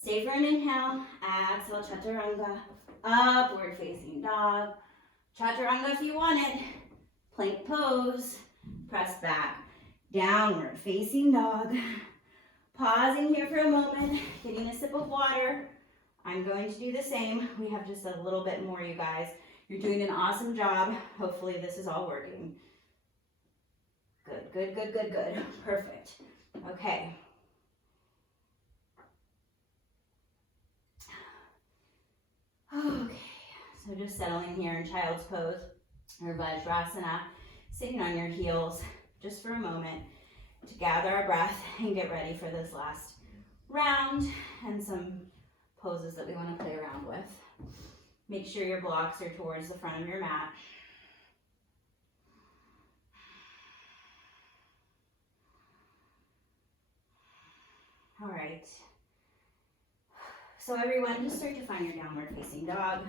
Stay for an inhale. Exhale, chaturanga. Upward facing dog. Chaturanga if you want it. Plank pose. Press back. Downward facing dog. Pausing here for a moment. Getting a sip of water. I'm going to do the same. We have just a little bit more, you guys. You're doing an awesome job. Hopefully this is all working. Good, good, good, good, good. Perfect. Okay. Okay, so just settling here in child's pose or Vajrasana, sitting on your heels just for a moment to gather our breath and get ready for this last round and some poses that we want to play around with. Make sure your blocks are towards the front of your mat. All right. So everyone, just start to find your downward facing dog.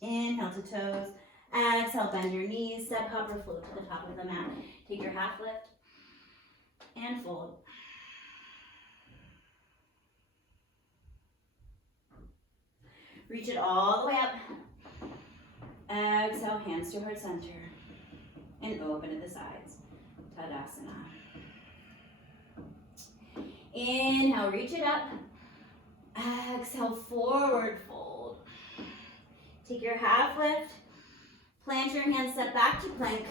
Inhale to toes. Exhale, bend your knees. Step, hop, or float to the top of the mat. Take your half lift and fold. Reach it all the way up. Exhale, hands to heart center. And open to the sides. Tadasana. Inhale, reach it up. Exhale, forward fold. Take your half lift. Plant your hands, step back to plank.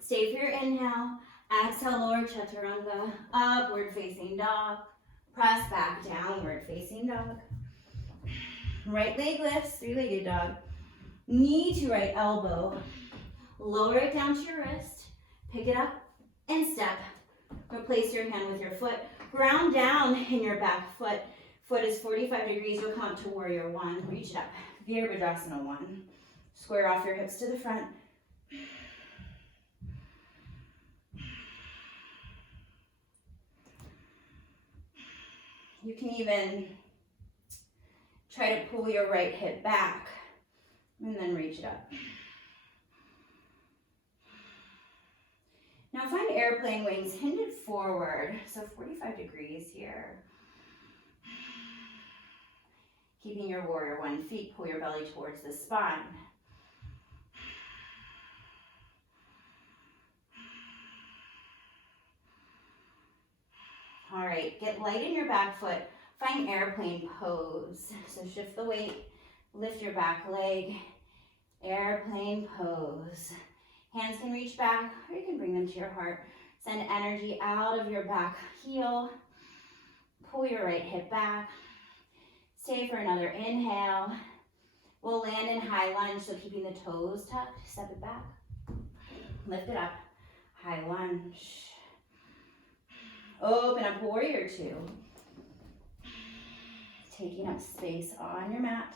Stay for your inhale. Exhale, lower chaturanga. Upward facing dog. Press back, downward facing dog. Right leg lifts, three-legged dog. Knee to right elbow. Lower it down to your wrist. Pick it up and step. Replace your hand with your foot. Ground down in your back foot. Foot is 45 degrees. You'll come up to warrior one. Reach it up. Virabhadrasana 1. Square off your hips to the front. You can even try to pull your right hip back and then reach it up. Now find airplane wings hinged forward, so 45 degrees here. Keeping your warrior one, feet pull your belly towards the spine. All right, get light in your back foot. Find airplane pose. So shift the weight, lift your back leg, airplane pose. Hands can reach back, or you can bring them to your heart. Send energy out of your back heel. Pull your right hip back. Stay for another inhale. We'll land in high lunge, so keeping the toes tucked. Step it back. Lift it up. High lunge. Open up, warrior two. Taking up space on your mat.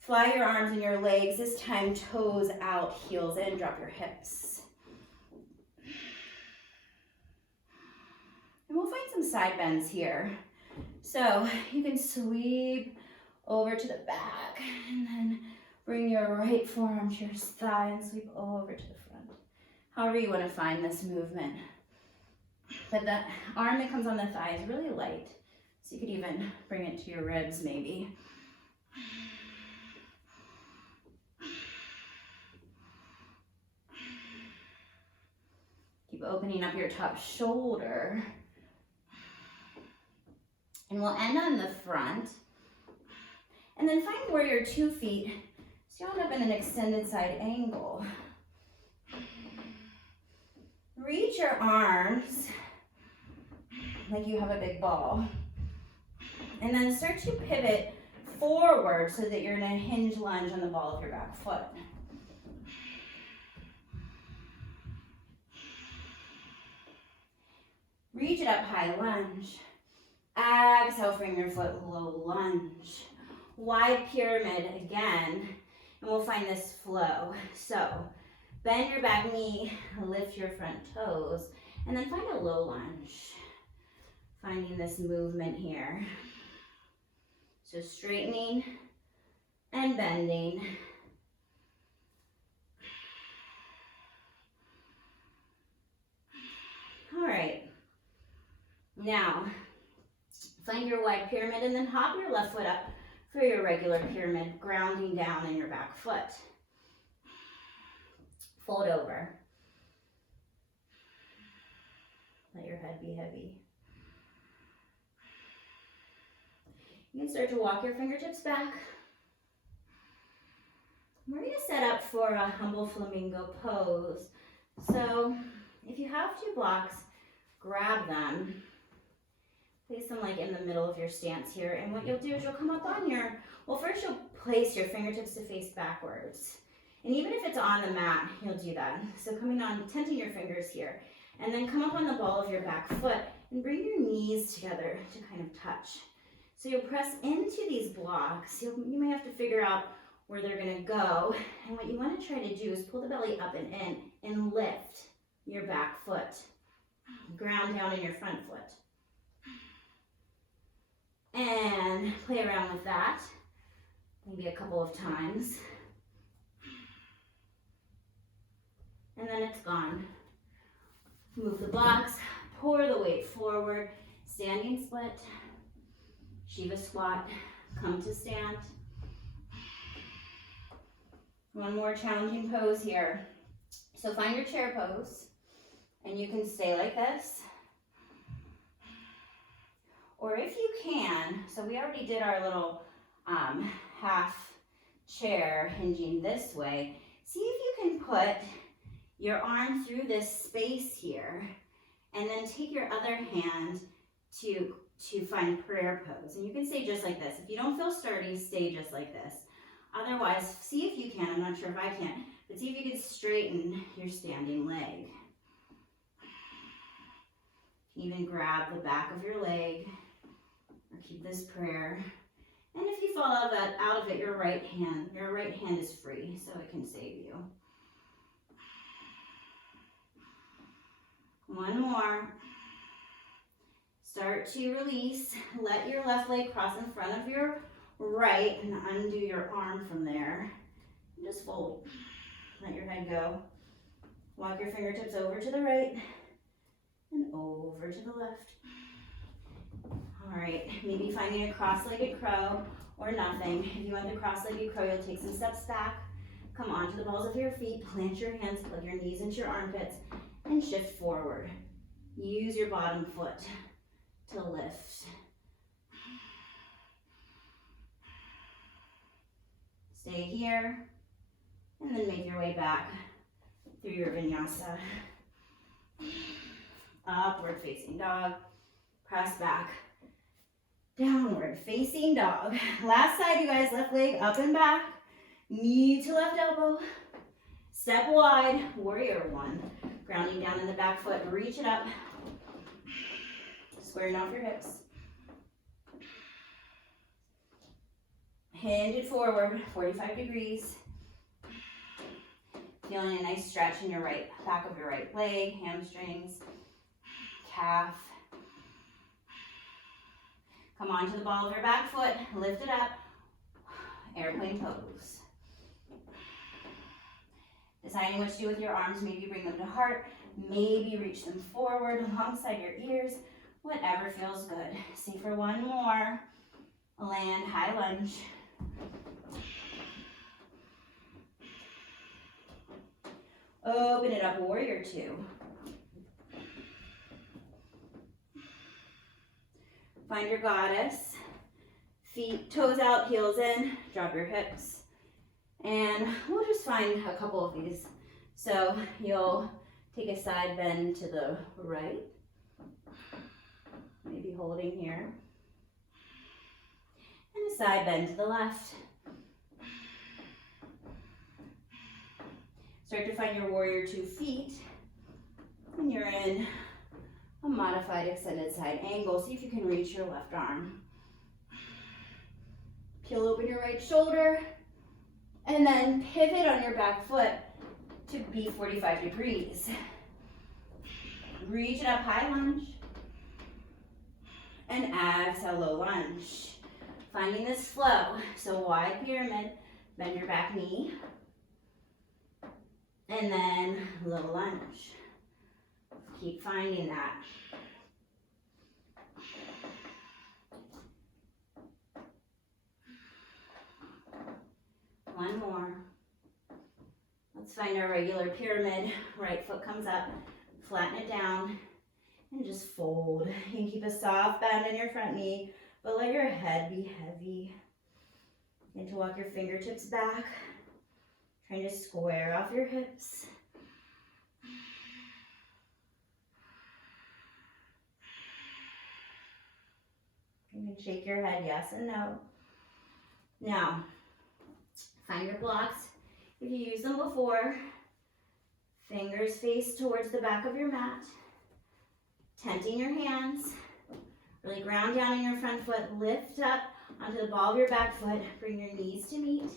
Fly your arms and your legs. This time, toes out, heels in. Drop your hips. And we'll find some side bends here. So you can sweep over to the back and then bring your right forearm to your thigh and sweep over to the front. however you want to find this movement. But the arm that comes on the thigh is really light. So you could even bring it to your ribs maybe. Keep opening up your top shoulder. And we'll end on the front. And then find where your 2 feet, so you end up in an extended side angle. Reach your arms like you have a big ball. And then start to pivot forward so that you're in a hinge lunge on the ball of your back foot. Reach it up high, lunge. Exhale from your foot, low lunge. Wide pyramid again, and we'll find this flow. So bend your back knee, lift your front toes, and then find a low lunge. Finding this movement here. So straightening and bending. All right. Now, find your wide pyramid and then hop your left foot up for your regular pyramid, grounding down in your back foot. Fold over. Let your head be heavy. You can start to walk your fingertips back. We're going to set up for a humble flamingo pose. So if you have 2 blocks, grab them. Place them like in the middle of your stance here. And what you'll do is you'll come up on your, well, first you'll place your fingertips to face backwards. And even if it's on the mat, you'll do that. So coming on, tenting your fingers here. And then come up on the ball of your back foot and bring your knees together to kind of touch. So you'll press into these blocks. You may have to figure out where they're gonna go. And what you wanna try to do is pull the belly up and in and lift your back foot. Ground down in your front foot. And play around with that, maybe a couple of times. And then it's gone. Move the blocks, pour the weight forward, standing split, Shiva squat, come to stand. One more challenging pose here. So find your chair pose, and you can stay like this. Or if you can, so we already did our little half chair hinging this way. See if you can put your arm through this space here and then take your other hand to find prayer pose. And you can stay just like this. If you don't feel sturdy, stay just like this. Otherwise, see if you can, I'm not sure if I can, but see if you can straighten your standing leg. Even grab the back of your leg. Or keep this prayer. And if you fall out of it, your right hand is free, so it can save you. One more. Start to release. Let your left leg cross in front of your right and undo your arm from there. And just fold. Let your head go. Walk your fingertips over to the right and over to the left. All right, maybe finding a cross-legged crow or nothing. If you want the cross-legged crow, you'll take some steps back, come onto the balls of your feet, plant your hands, plug your knees into your armpits, and shift forward. Use your bottom foot to lift. Stay here, and then make your way back through your vinyasa. Upward facing dog, press back. Downward facing dog. Last side, you guys, left leg up and back. Knee to left elbow. Step wide, warrior 1. Grounding down in the back foot, reach it up. Squaring off your hips. Hinge it forward, 45 degrees. Feeling a nice stretch in your back of your right leg, hamstrings, calf. Come onto the ball of your back foot, lift it up, airplane pose. Deciding what to do with your arms, maybe bring them to heart, maybe reach them forward alongside your ears, whatever feels good. Stay for one more. Land, high lunge. Open it up, warrior two. Find your goddess. Feet, toes out, heels in, drop your hips. And we'll just find a couple of these. So you'll take a side bend to the right, maybe holding here. And a side bend to the left. Start to find your warrior two feet. And you're in a modified extended side angle. See if you can reach your left arm. Peel open your right shoulder. And then pivot on your back foot to be 45 degrees. Reach it up, high lunge. And exhale, low lunge. Finding this flow. So wide pyramid, bend your back knee. And then low lunge. Keep finding that. One more. Let's find our regular pyramid. Right foot comes up, flatten it down, and just fold. You can keep a soft bend in your front knee, but let your head be heavy. And to walk your fingertips back, trying to square off your hips. You can shake your head yes and no. Now, find your blocks. If you used them before, fingers face towards the back of your mat. Tenting your hands. Really ground down in your front foot. Lift up onto the ball of your back foot. Bring your knees to meet.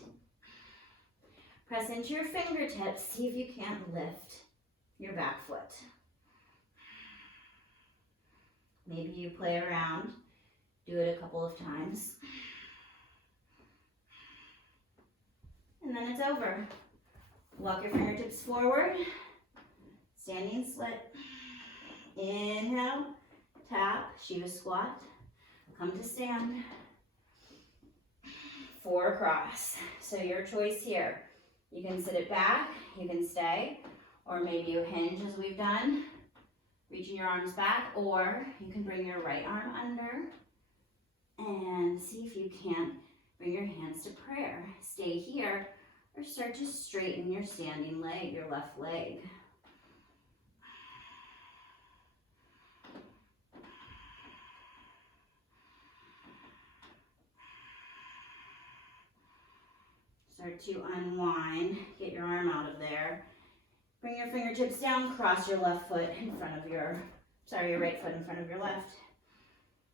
Press into your fingertips. See if you can't lift your back foot. Maybe you play around. Do it a couple of times. And then it's over. Walk your fingertips forward. Standing split. Inhale, tap, Shiva squat. Come to stand. 4 across. So your choice here. You can sit it back, you can stay, or maybe you hinge as we've done, reaching your arms back, or you can bring your right arm under and see if you can't bring your hands to prayer. Stay here or start to straighten your standing leg, your left leg. Start to unwind, get your arm out of there. Bring your fingertips down, cross your left foot in front of your right foot in front of your left.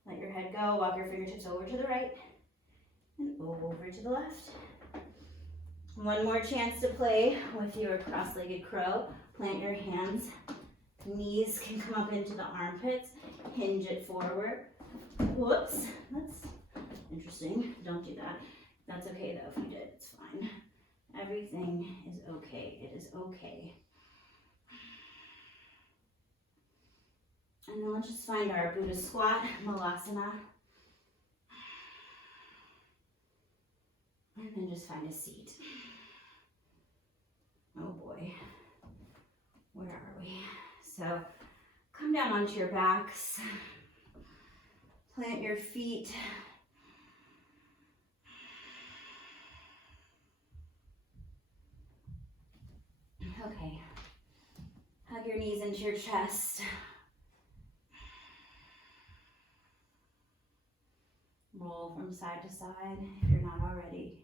Let your head go, walk your fingertips over to the right and over to the left. One more chance to play with your cross-legged crow. Plant your hands, knees can come up into the armpits, hinge it forward. Whoops, that's interesting, don't do that. That's okay though, if you did, it's fine. Everything is okay, it is okay. And then let's just find our Buddha squat, Malasana. And then just find a seat. Oh boy, where are we? So come down onto your backs. Plant your feet. Okay, hug your knees into your chest. Roll from side to side if you're not already.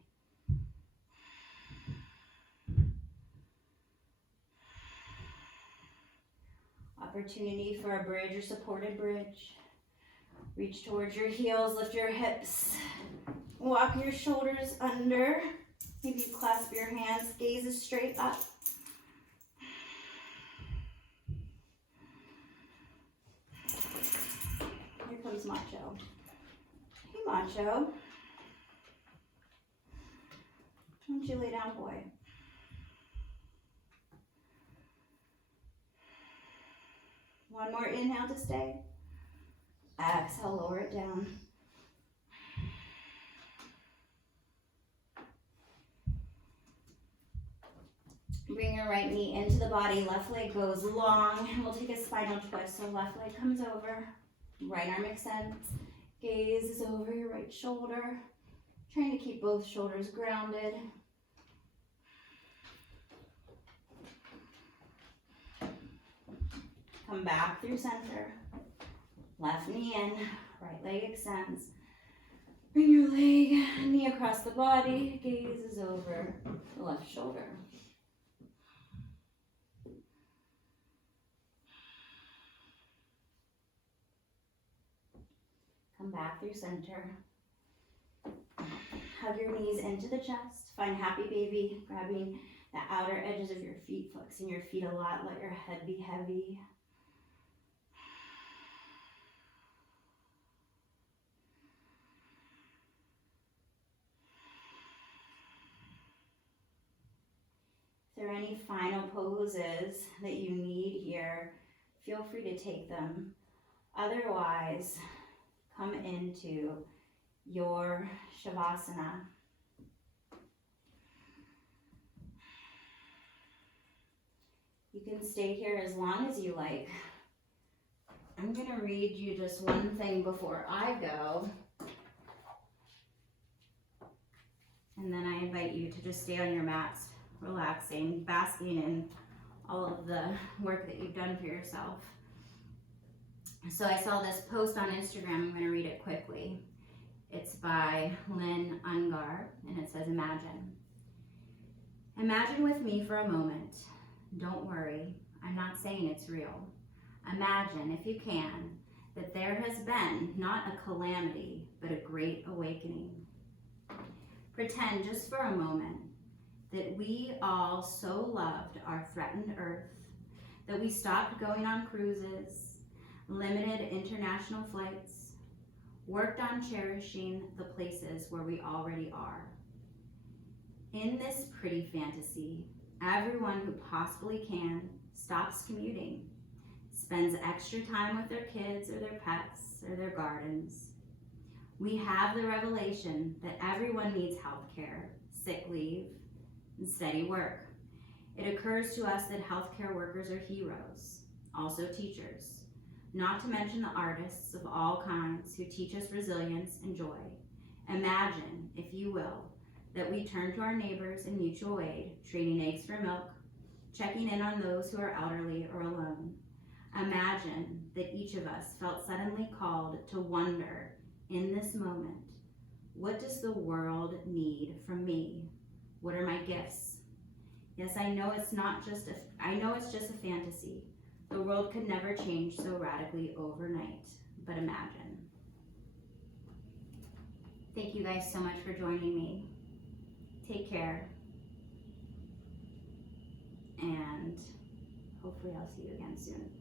Opportunity for a bridge or supported bridge. Reach towards your heels, lift your hips. Walk your shoulders under. Maybe you clasp your hands, gaze is straight up. Here comes Macho. Hey Macho. Don't you lay down, boy. One more inhale to stay. Exhale, lower it down. Bring your right knee into the body. Left leg goes long. And we'll take a spinal twist. So left leg comes over. Right arm extends. Gaze is over your right shoulder. Trying to keep both shoulders grounded. Come back through center. Left knee in. Right leg extends. Bring your leg, knee across the body. Gaze is over the left shoulder. Come back through center. Hug your knees into the chest. Find happy baby, grabbing the outer edges of your feet, flexing your feet a lot. Let your head be heavy. If there are any final poses that you need here, feel free to take them. Otherwise, come into your shavasana. You can stay here as long as you like. I'm going to read you just one thing before I go. And then I invite you to just stay on your mats, relaxing, basking in all of the work that you've done for yourself. So I saw this post on Instagram. I'm going to read it quickly. It's by Lynn Ungar, and it says, Imagine. Imagine with me for a moment. Don't worry, I'm not saying it's real. Imagine, if you can, that there has been not a calamity, but a great awakening. Pretend just for a moment that we all so loved our threatened earth that we stopped going on cruises, limited international flights, worked on cherishing the places where we already are. In this pretty fantasy, everyone who possibly can stops commuting, spends extra time with their kids or their pets or their gardens. We have the revelation that everyone needs health care, sick leave, and steady work. It occurs to us that healthcare workers are heroes, also teachers, not to mention the artists of all kinds who teach us resilience and joy. Imagine, if you will, that we turn to our neighbors in mutual aid, trading eggs for milk, checking in on those who are elderly or alone. Imagine that each of us felt suddenly called to wonder in this moment, what does the world need from me? What are my gifts? Yes, I know it's just a fantasy. The world could never change so radically overnight, but imagine. Thank you guys so much for joining me. Take care. And hopefully I'll see you again soon.